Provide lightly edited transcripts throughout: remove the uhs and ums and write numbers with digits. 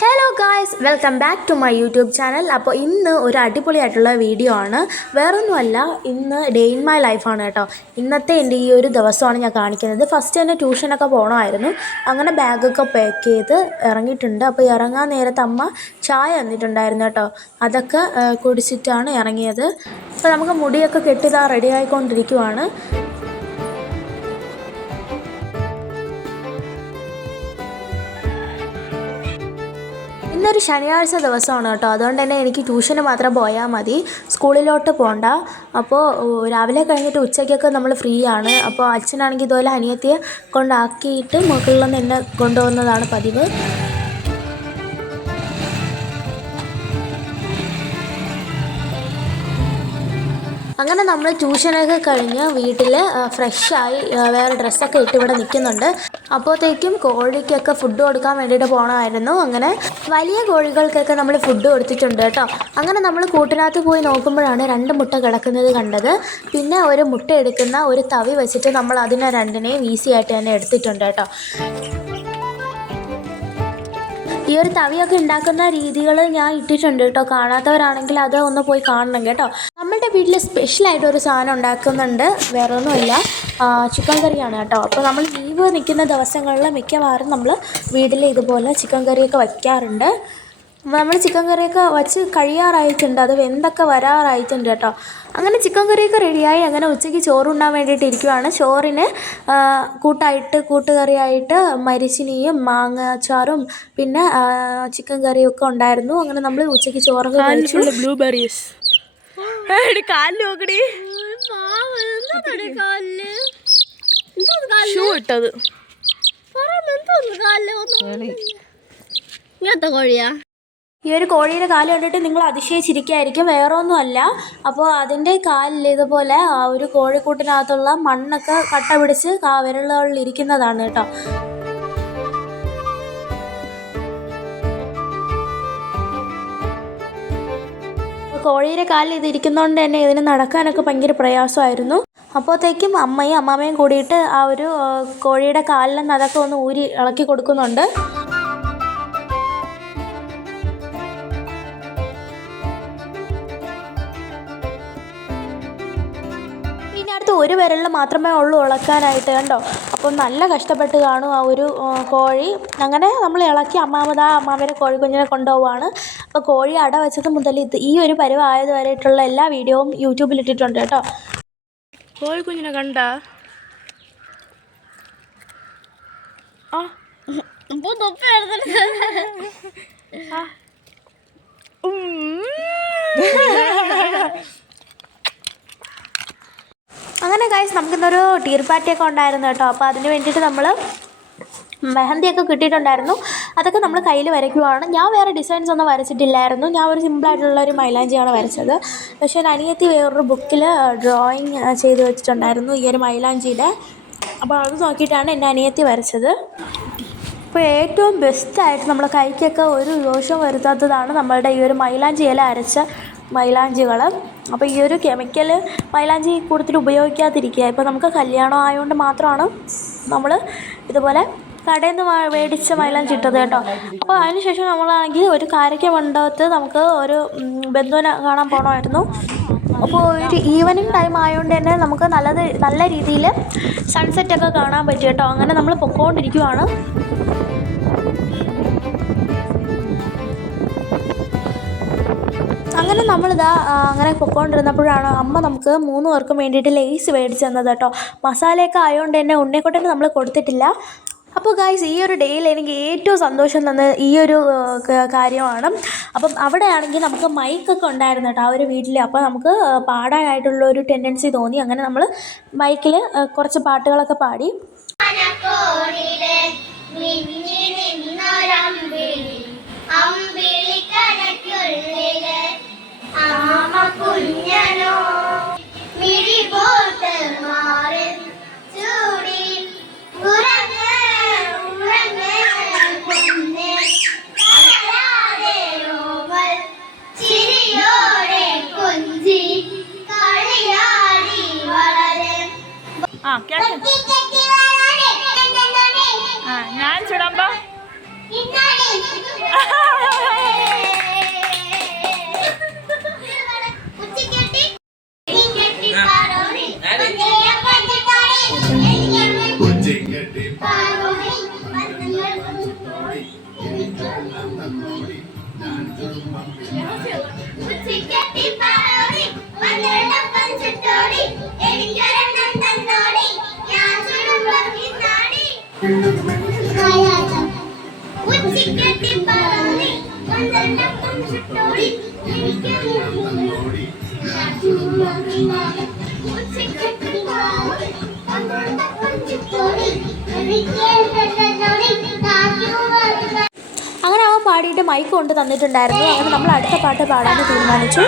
Hello guys, welcome back to my YouTube channel. അപ്പോൾ ഇന്ന് ഒരു അടിപൊളിയായിട്ടുള്ള വീഡിയോ ആണ്. വേറൊന്നുമല്ല, ഇന്ന് ഡേ ഇൻ മൈ ലൈഫാണ് കേട്ടോ. ഇന്നത്തെ എൻ്റെ ഈ ഒരു ദിവസമാണ് ഞാൻ കാണിക്കുന്നത്. ഫസ്റ്റ് തന്നെ ട്യൂഷനൊക്കെ പോകണമായിരുന്നു. അങ്ങനെ ബാഗൊക്കെ പാക്ക് ചെയ്ത് ഇറങ്ങിയിട്ടുണ്ട്. അപ്പോൾ ഇറങ്ങാൻ നേരത്തെ അമ്മ ചായ തന്നിട്ടുണ്ടായിരുന്നു കേട്ടോ. അതൊക്കെ കുടിച്ചിട്ടാണ് ഇറങ്ങിയത്. അപ്പോൾ നമുക്ക് മുടിയൊക്കെ കെട്ടിതാ റെഡി ആയിക്കൊണ്ടിരിക്കുവാണ്. ഇന്നൊരു ശനിയാഴ്ച ദിവസമാണ് കേട്ടോ. അതുകൊണ്ട് തന്നെ എനിക്ക് ട്യൂഷന് മാത്രം പോയാൽ മതി, സ്കൂളിലോട്ട് പോകണ്ട. അപ്പോൾ രാവിലെ കഴിഞ്ഞിട്ട് ഉച്ചയ്ക്കൊക്കെ നമ്മൾ ഫ്രീ ആണ്. അപ്പോൾ അച്ഛനാണെങ്കിൽ ഇതുപോലെ അനിയത്തിയെ കൊണ്ടാക്കിയിട്ട് മുകളിൽ നിന്ന് എന്നെ കൊണ്ടുപോകുന്നതാണ് പതിവ്. അങ്ങനെ നമ്മൾ ട്യൂഷനൊക്കെ കഴിഞ്ഞ് വീട്ടിൽ ഫ്രഷായി വേറെ ഡ്രസ്സൊക്കെ ഇട്ട് ഇവിടെ നിൽക്കുന്നുണ്ട്. അപ്പോഴത്തേക്കും കോഴിക്കൊക്കെ ഫുഡ് കൊടുക്കാൻ വേണ്ടിയിട്ട് പോകണമായിരുന്നു. അങ്ങനെ വലിയ കോഴികൾക്കൊക്കെ നമ്മൾ ഫുഡ് കൊടുത്തിട്ടുണ്ട് കേട്ടോ. അങ്ങനെ നമ്മൾ കൂട്ടിനകത്ത് പോയി നോക്കുമ്പോഴാണ് 2 മുട്ട കിടക്കുന്നത് കണ്ടത്. പിന്നെ ഒരു മുട്ട എടുക്കുന്ന ഒരു തവി വെച്ചിട്ട് നമ്മൾ അതിനെ രണ്ടിനെയും ഈസിയായിട്ട് തന്നെ എടുത്തിട്ടുണ്ട് കേട്ടോ. ഈ ഒരു തവിയൊക്കെ ഉണ്ടാക്കുന്ന രീതികൾ ഞാൻ ഇട്ടിട്ടുണ്ട് കേട്ടോ. കാണാത്തവരാണെങ്കിൽ അത് ഒന്ന് പോയി കാണണം കേട്ടോ. നമ്മളുടെ വീട്ടിൽ സ്പെഷ്യലായിട്ടൊരു സാധനം ഉണ്ടാക്കുന്നുണ്ട്. വേറെ ഒന്നുമില്ല, ചിക്കൻ കറിയാണ് കേട്ടോ. അപ്പോൾ നമ്മൾ ലീവ് നിൽക്കുന്ന ദിവസങ്ങളിൽ മിക്കവാറും നമ്മൾ വീട്ടിൽ ഇതുപോലെ ചിക്കൻ കറിയൊക്കെ വയ്ക്കാറുണ്ട്. നമ്മൾ ചിക്കൻ കറിയൊക്കെ വച്ച് കഴിയാറായിട്ടുണ്ട്, അത് വെന്തൊക്കെ വരാറായിട്ടുണ്ട് കേട്ടോ. അങ്ങനെ ചിക്കൻ കറിയൊക്കെ റെഡിയായി. അങ്ങനെ ഉച്ചയ്ക്ക് ചോറുണ്ണാൻ വേണ്ടിയിട്ട് ഇരിക്കുവാണ്. ചോറിന് കൂട്ടുകറിയായിട്ട് മരിച്ചിനിയും മാങ്ങ അച്ചാറും പിന്നെ ചിക്കൻ കറിയൊക്കെ ഉണ്ടായിരുന്നു. അങ്ങനെ നമ്മൾ ഉച്ചയ്ക്ക് ചോറൊക്കെ കഴിച്ചു. ബ്ലൂബെറീസ് കാലിൽ നോക്കടി, ഷൂ ഇട്ടത് ഇങ്ങനത്തെ കോഴിയാ. ഈ ഒരു കോഴിയുടെ കാല് കണ്ടിട്ട് നിങ്ങൾ അതിശയിച്ചിരിക്കുകയായിരിക്കും. വേറെ ഒന്നുമല്ല, അപ്പോൾ അതിൻ്റെ കാലിൽ ഇതുപോലെ ആ ഒരു കോഴിക്കൂട്ടിനകത്തുള്ള മണ്ണൊക്കെ കട്ട പിടിച്ച് വിരലുകളിൽ ഇരിക്കുന്നതാണ് കേട്ടോ. കോഴിയുടെ കാലിൽ ഇത് ഇരിക്കുന്നതുകൊണ്ട് തന്നെ ഇതിന് നടക്കാനൊക്കെ ഭയങ്കര പ്രയാസമായിരുന്നു. അപ്പോഴത്തേക്കും അമ്മയും അമ്മാമ്മയും കൂടിയിട്ട് ആ ഒരു കോഴിയുടെ കാലിൽ നിന്ന് അതൊക്കെ ഒന്ന് ഊരി ഇളക്കി കൊടുക്കുന്നുണ്ട്. ഒരു വിരലിൽ മാത്രമേ ഉള്ളൂ ഇളക്കാനായിട്ട് കണ്ടോ. അപ്പം നല്ല കഷ്ടപ്പെട്ട് കാണും ആ ഒരു കോഴി. അങ്ങനെ നമ്മൾ ഇളക്കി അമ്മാവരെ കോഴിക്കുഞ്ഞിനെ കൊണ്ടുപോവുകയാണ്. അപ്പോൾ കോഴി അട വെച്ചത് മുതൽ ഈ ഒരു പരുവായത് വരെയിട്ടുള്ള എല്ലാ വീഡിയോവും യൂട്യൂബിൽ ഇട്ടിട്ടുണ്ട് കേട്ടോ. കോഴിക്കുഞ്ഞിനെ കണ്ട അങ്ങനെ ഗൈസ്, നമുക്കിന്നൊരു ടീർ പാർട്ടിയൊക്കെ ഉണ്ടായിരുന്നു കേട്ടോ. അപ്പോൾ അതിന് വേണ്ടിയിട്ട് നമ്മൾ മെഹന്തിയൊക്കെ കിട്ടിയിട്ടുണ്ടായിരുന്നു. അതൊക്കെ നമ്മൾ കയ്യിൽ വരയ്ക്കുവാണ്. ഞാൻ വേറെ ഡിസൈൻസ് ഒന്നും വരച്ചിട്ടില്ലായിരുന്നു. ഞാൻ ഒരു സിമ്പിളായിട്ടുള്ളൊരു മൈലാഞ്ചിയാണ് വരച്ചത്. പക്ഷേ അനിയത്തി വേറൊരു ബുക്കിൽ ഡ്രോയിങ് ചെയ്ത് വെച്ചിട്ടുണ്ടായിരുന്നു ഈ ഒരു മൈലാഞ്ചിയുടെ. അപ്പോൾ അത് നോക്കിയിട്ടാണ് എൻ്റെ അനിയത്തി വരച്ചത്. അപ്പോൾ ഏറ്റവും ബെസ്റ്റായിട്ട് നമ്മുടെ കൈക്കൊക്കെ ഒരു ദോഷവും വരുത്താത്തതാണ് നമ്മളുടെ ഈ ഒരു മൈലാഞ്ചി ഇല അരച്ച മൈലാഞ്ചികൾ. അപ്പോൾ ഈ ഒരു കെമിക്കൽ മൈലാഞ്ചി കൂടുതൽ ഉപയോഗിക്കാതിരിക്കുക. ഇപ്പോൾ നമുക്ക് കല്യാണം ആയതുകൊണ്ട് മാത്രമാണ് നമ്മൾ ഇതുപോലെ കടയിൽ നിന്ന് മേടിച്ച മൈലാഞ്ചി ഇട്ടത് കേട്ടോ. അപ്പോൾ അതിനുശേഷം നമ്മളാണെങ്കിൽ ഒരു കാരക്ക മണ്ഡപത്ത് നമുക്ക് ഒരു ബന്ധുവിനെ കാണാൻ പോകണമായിരുന്നു. അപ്പോൾ ഒരു ഈവനിങ് ടൈം ആയതുകൊണ്ട് തന്നെ നമുക്ക് നല്ല രീതിയിൽ സൺസെറ്റൊക്കെ കാണാൻ പറ്റും കേട്ടോ. അങ്ങനെ നമ്മൾ പൊക്കോണ്ടിരിക്കുവാണ്. അങ്ങനെ നമ്മളിതാ അങ്ങനെ പൊക്കോണ്ടിരുന്നപ്പോഴാണ് അമ്മ നമുക്ക് 3 പേർക്കും വേണ്ടിയിട്ട് ലേസ് മേടിച്ച് തന്നത് കേട്ടോ. മസാലയൊക്കെ ആയതുകൊണ്ട് തന്നെ ഉണ്ണിക്കുട്ടന് നമ്മൾ കൊടുത്തിട്ടില്ല. അപ്പോൾ ഗൈസ്, ഈ ഒരു ഡേയിൽ എനിക്ക് ഏറ്റവും സന്തോഷം തന്ന ഈ ഒരു കാര്യമാണ്. അപ്പം അവിടെയാണെങ്കിൽ നമുക്ക് മൈക്കൊക്കെ ഉണ്ടായിരുന്നു കേട്ടോ ആ ഒരു വീട്ടിൽ. അപ്പോൾ നമുക്ക് പാടാനായിട്ടുള്ളൊരു ടെൻഡൻസി തോന്നി. അങ്ങനെ നമ്മൾ മൈക്കിൽ കുറച്ച് പാട്ടുകളൊക്കെ പാടി. കുഞ്ഞനോ മിഴി പോൽ ആ കേൾക്കാം. ആ ഞാൻ ചുടുമ്പോ അങ്ങനെ അവൻ പാടിയിട്ട് മൈക്ക് കൊണ്ട് തന്നിട്ടുണ്ടായിരുന്നു. അങ്ങനെ നമ്മൾ അടുത്ത പാട്ട് പാടാൻ തീരുമാനിച്ചു.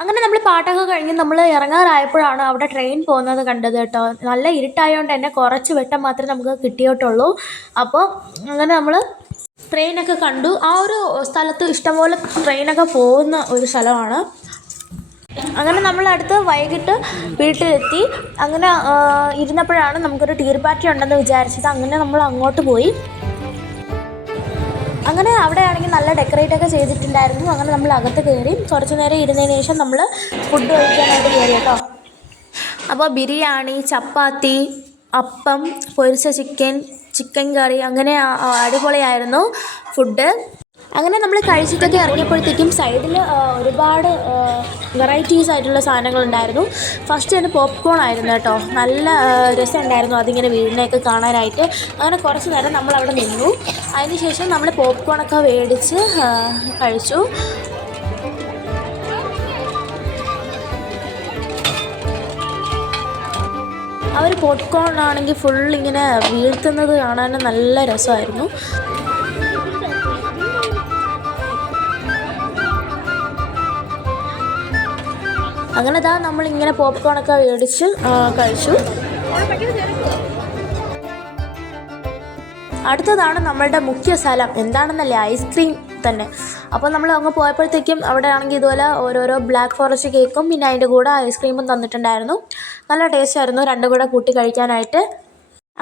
അങ്ങനെ നമ്മൾ പാട്ടൊക്കെ കഴിഞ്ഞ് നമ്മൾ ഇറങ്ങാറായപ്പോഴാണ് അവിടെ ട്രെയിൻ പോകുന്നത് കണ്ടത് കേട്ടോ. നല്ല ഇരുട്ടായതുകൊണ്ട് തന്നെ കുറച്ച് വെട്ടം മാത്രമേ നമുക്ക് കിട്ടിയിട്ടുള്ളൂ. അപ്പോൾ അങ്ങനെ നമ്മൾ ട്രെയിനൊക്കെ കണ്ടു. ആ ഒരു സ്ഥലത്ത് ഇഷ്ടംപോലെ ട്രെയിനൊക്കെ പോകുന്ന ഒരു സ്ഥലമാണ്. അങ്ങനെ നമ്മളടുത്ത് വൈകിട്ട് വീട്ടിലെത്തി. അങ്ങനെ ഇരുന്നപ്പോഴാണ് നമുക്കൊരു ടീർ പാർട്ടി ഉണ്ടെന്ന് വിചാരിച്ചത്. അങ്ങനെ നമ്മൾ അങ്ങോട്ട് പോയി. അങ്ങനെ അവിടെ ആണെങ്കിൽ നല്ല ഡെക്കറേറ്റൊക്കെ ചെയ്തിട്ടുണ്ടായിരുന്നു. അങ്ങനെ നമ്മൾ അകത്ത് കയറി കുറച്ച് നേരം ഇരുന്നതിന് ശേഷം നമ്മൾ ഫുഡ് കഴിക്കാനായിട്ട് കയറി കേട്ടോ. അപ്പോൾ ബിരിയാണി, ചപ്പാത്തി, അപ്പം, പൊരിച്ച ചിക്കൻ കറി, അങ്ങനെ അടിപൊളിയായിരുന്നു ഫുഡ്. അങ്ങനെ നമ്മൾ കഴിച്ചിട്ടൊക്കെ ഇറങ്ങിയപ്പോഴത്തേക്കും സൈഡിൽ ഒരുപാട് വെറൈറ്റീസ് ആയിട്ടുള്ള സാധനങ്ങളുണ്ടായിരുന്നു. ഫസ്റ്റ് തന്നെ പോപ്കോൺ ആയിരുന്നു കേട്ടോ. നല്ല രസമുണ്ടായിരുന്നു അതിങ്ങനെ വീടിനെയൊക്കെ കാണാനായിട്ട്. അങ്ങനെ കുറച്ച് നേരം നമ്മളവിടെ നിന്നു. അതിന് ശേഷം നമ്മൾ പോപ്കോണൊക്കെ മേടിച്ച് കഴിച്ചു. ആ ഒരു പോപ്കോൺ ആണെങ്കിൽ ഫുൾ ഇങ്ങനെ വീഴ്ത്തുന്നത് കാണാൻ നല്ല രസമായിരുന്നു. അങ്ങനെ ദാ നമ്മളിങ്ങനെ പോപ്കോണൊക്കെ മേടിച്ച് കഴിച്ചു. അടുത്തതാണ് നമ്മളുടെ മുഖ്യ സ്ഥലം. എന്താണെന്നല്ലേ, ഐസ്ക്രീം തന്നെ. അപ്പോൾ നമ്മൾ അങ്ങ് പോയപ്പോഴത്തേക്കും അവിടെ ആണെങ്കിൽ ഇതുപോലെ ഓരോരോ ബ്ലാക്ക് ഫോറസ്റ്റ് കേക്കും പിന്നെ അതിൻ്റെ കൂടെ ഐസ്ക്രീമും തന്നിട്ടുണ്ടായിരുന്നു. നല്ല ടേസ്റ്റ് ആയിരുന്നു രണ്ടും കൂടെ കൂട്ടി കഴിക്കാനായിട്ട്.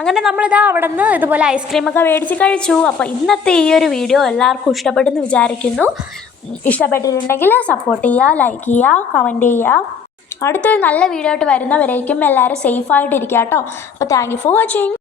അങ്ങനെ നമ്മളിതാ അവിടെ നിന്ന് ഇതുപോലെ ഐസ്ക്രീമൊക്കെ മേടിച്ച് കഴിച്ചു. അപ്പോൾ ഇന്നത്തെ ഈ ഒരു വീഡിയോ എല്ലാവർക്കും ഇഷ്ടപ്പെട്ടെന്ന് വിചാരിക്കുന്നു. ഇഷ്ടപ്പെട്ടിട്ടുണ്ടെങ്കിൽ സപ്പോർട്ട് ചെയ്യുക, ലൈക്ക് ചെയ്യുക, കമൻറ്റ് ചെയ്യുക. അടുത്തൊരു നല്ല വീഡിയോ ആയിട്ട് വരുന്നവരേക്കും എല്ലാവരും സേഫായിട്ടിരിക്കുക കേട്ടോ. അപ്പോൾ താങ്ക് യു ഫോർ വാച്ചിങ്.